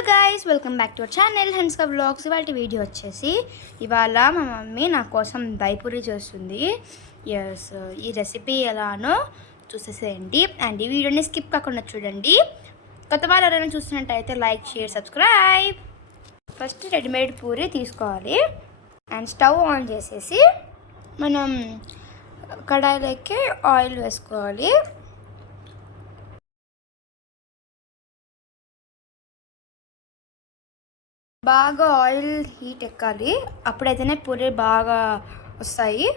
Hello guys, welcome back to our channel Hanska vlogs. ఇవాళ video వచ్చేసి ఇవాళ మా మమ్మీ నా కోసం దైపూరి చేస్తుంది. ఎస్, ఈ రెసిపీ ఎలానో చూసేసేయండి అండ్ ఈ వీడియోని స్కిప్ కాకుండా చూడండి. కొత్త వాళ్ళు ఎవరైనా చూస్తున్నట్టయితే like, share, subscribe. First readymade puri తీసుకోవాలి అండ్ స్టవ్ ఆన్ చేసేసి మనం కడాయిలోకి ఆయిల్ వేసుకోవాలి. బాగా ఆయిల్ హీట్ ఎక్కాలి, అప్పుడైతేనే పూరి బాగా వస్తాయి.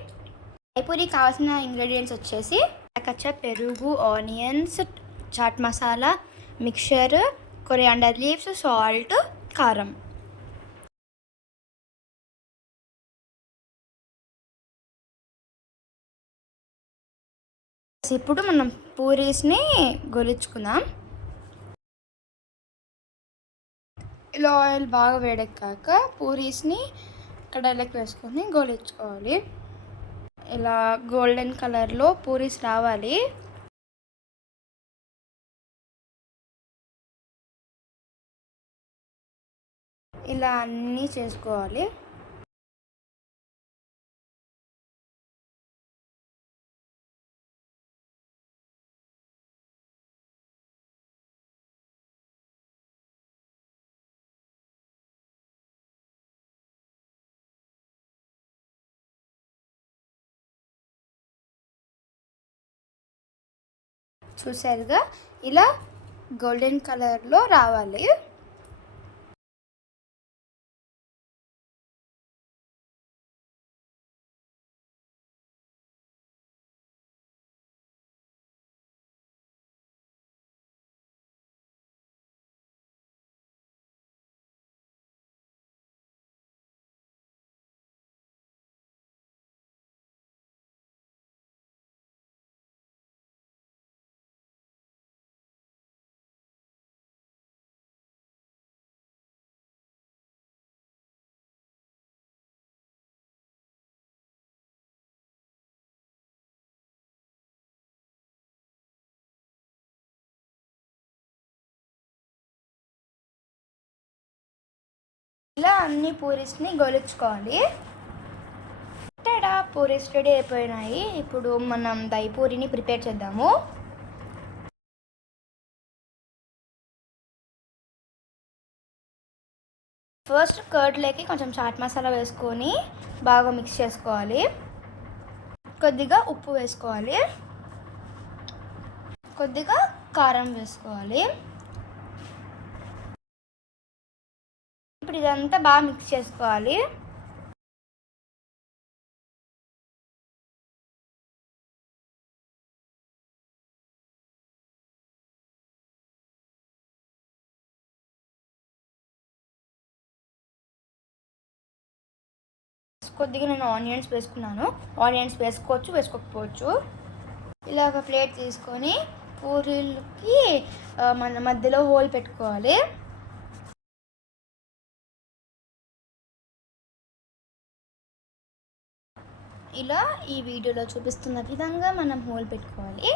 పూరి కావాల్సిన ఇంగ్రీడియంట్స్ వచ్చేసి కచ్చా పెరుగు, onions, chaat masala, mixture, coriander leaves, salt, కారం. ఇప్పుడు మనం పూరీస్ని గొలుచుకుందాం. ఇలా ఆయిల్ బాగా వేడెక్కాక పూరీస్ని కడాయిలోకి వేసుకొని గోలించుకోవాలి. ఇలా గోల్డెన్ కలర్లో పూరీస్ రావాలి. ఇలా అన్నీ చేసుకోవాలి. చూసారుగా, ఇలా గోల్డెన్ కలర్లో రావాలి. ఇలా అన్ని పూరీస్ని గొలుచుకోవాలి. పూరీస్ రెడీ అయిపోయినాయి. ఇప్పుడు మనం దైపూరిని ప్రిపేర్ చేద్దాము. ఫస్ట్ కర్డ్లోకి కొంచెం చాట్ మసాలా వేసుకొని బాగా మిక్స్ చేసుకోవాలి. కొద్దిగా ఉప్పు వేసుకోవాలి, కొద్దిగా కారం వేసుకోవాలి. ఇప్పుడు ఇదంతా బాగా మిక్స్ చేసుకోవాలి. కొద్దిగా నేను ఆనియన్స్ వేసుకున్నాను. ఆనియన్స్ వేసుకోవచ్చు, వేసుకోకపోవచ్చు. ఇలా ఒక ప్లేట్ తీసుకొని పూరీలకి మన మధ్యలో హోల్ పెట్టుకోవాలి. ఇలా ఈ వీడియోలో చూపిస్తున్న విధంగా మనం హోల్ పెట్టుకోవాలి.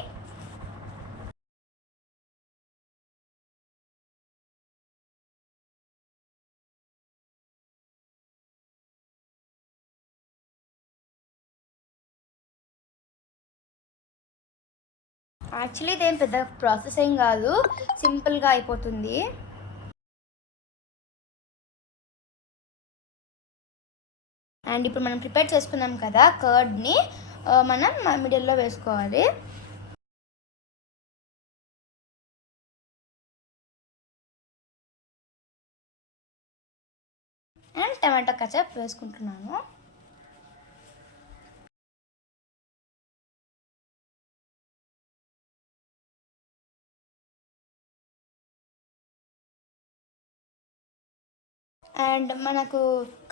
యాక్చువల్లీ ఇదేం పెద్ద ప్రాసెస్ ఏం కాదు, సింపుల్గా అయిపోతుంది. అండ్ ఇప్పుడు మనం ప్రిపేర్ చేసుకున్నాం కదా కర్డ్ని, మనం మిడిల్లో వేసుకోవాలి. అండ్ టమాటో కచప్ వేసుకుంటున్నాను. అండ్ మనకు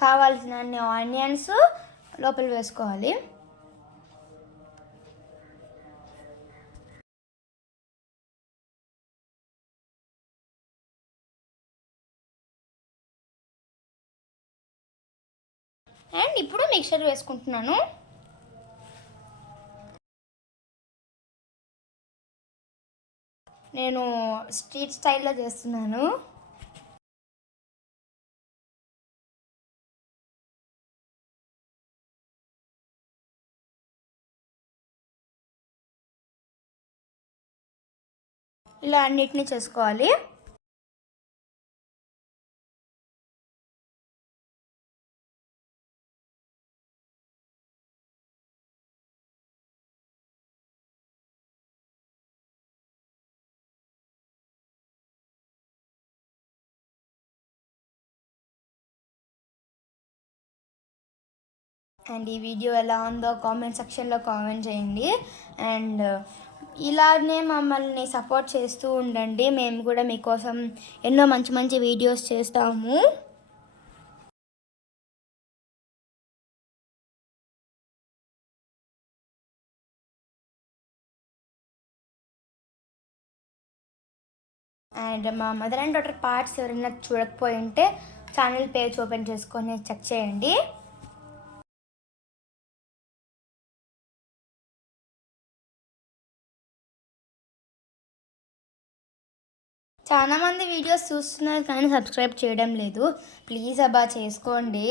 కావాల్సిన అన్ని ఆనియన్స్ లోపల వేసుకోవాలి. అండ్ ఇప్పుడు మిక్చర్ వేసుకుంటున్నాను. నేను స్ట్రీట్ స్టైల్లో చేస్తున్నాను. ఇలా అన్నిటినీ చేసుకోవాలి. అండ్ ఈ వీడియో ఎలా ఉందో కామెంట్ సెక్షన్లో కామెంట్ చేయండి. అండ్ ఇలానే మమ్మల్ని సపోర్ట్ చేస్తూ ఉండండి. మేము కూడా మీకోసం ఎన్నో మంచి మంచి వీడియోస్ చేస్తాము. అండ్ మా మదర్ అండ్ డాటర్ పార్ట్స్ ఎవరైనా చూడకపోయి ఉంటే ఛానల్ పేజ్ ఓపెన్ చేసుకొని చెక్ చేయండి. చాలామంది వీడియోస్ చూస్తున్నారు కానీ సబ్స్క్రైబ్ చేయడం లేదు. ప్లీజ్ అబ్బా చేసుకోండి.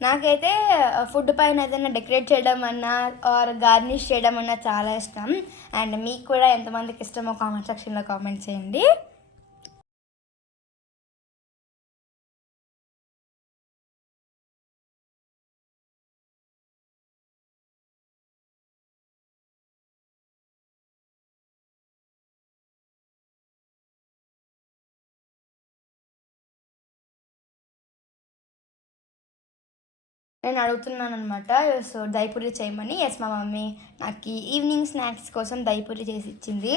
నాకైతే ఫుడ్ పైన ఏదైనా డెకరేట్ చేయడం అన్నా ఆర్ గార్నిష్ చేయడం అన్నా చాలా ఇష్టం. అండ్ మీకు కూడా ఎంతమందికి ఇష్టమో కామెంట్ సెక్షన్లో కామెంట్ చేయండి. నేను అడుగుతున్నాను అనమాట. సో దైపూరి చేయమని. ఎస్, మా మమ్మీ నాకు ఈవినింగ్ స్నాక్స్ కోసం దైపూరి చేసి ఇచ్చింది.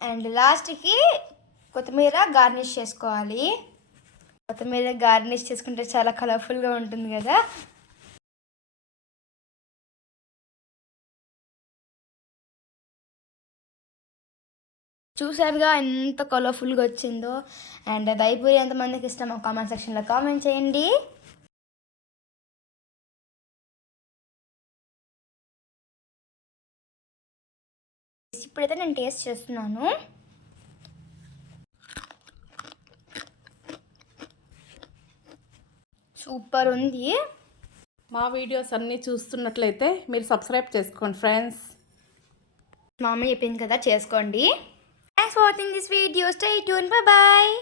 అండ్ లాస్ట్కి కొత్తిమీర గార్నిష్ చేసుకోవాలి. కొత్తిమీర గార్నిష్ చేసుకుంటే చాలా కలర్ఫుల్గా ఉంటుంది కదా. చూసారుగా ఎంత కలర్ఫుల్గా వచ్చిందో. అండ్ దైపూరి ఎంతమందికి ఇష్టమో కామెంట్ సెక్షన్లో కామెంట్ చేయండి. ఇప్పుడైతే నేను టేస్ట్ చేస్తున్నాను. సూపర్ ఉంది. మా వీడియోస్ అన్నీ చూస్తున్నట్లయితే మీరు సబ్స్క్రైబ్ చేసుకోండి ఫ్రెండ్స్. మా మమ్మీ చెప్పింది కదా, చేసుకోండి. Thanks for watching this video. Stay tune. Bye bye.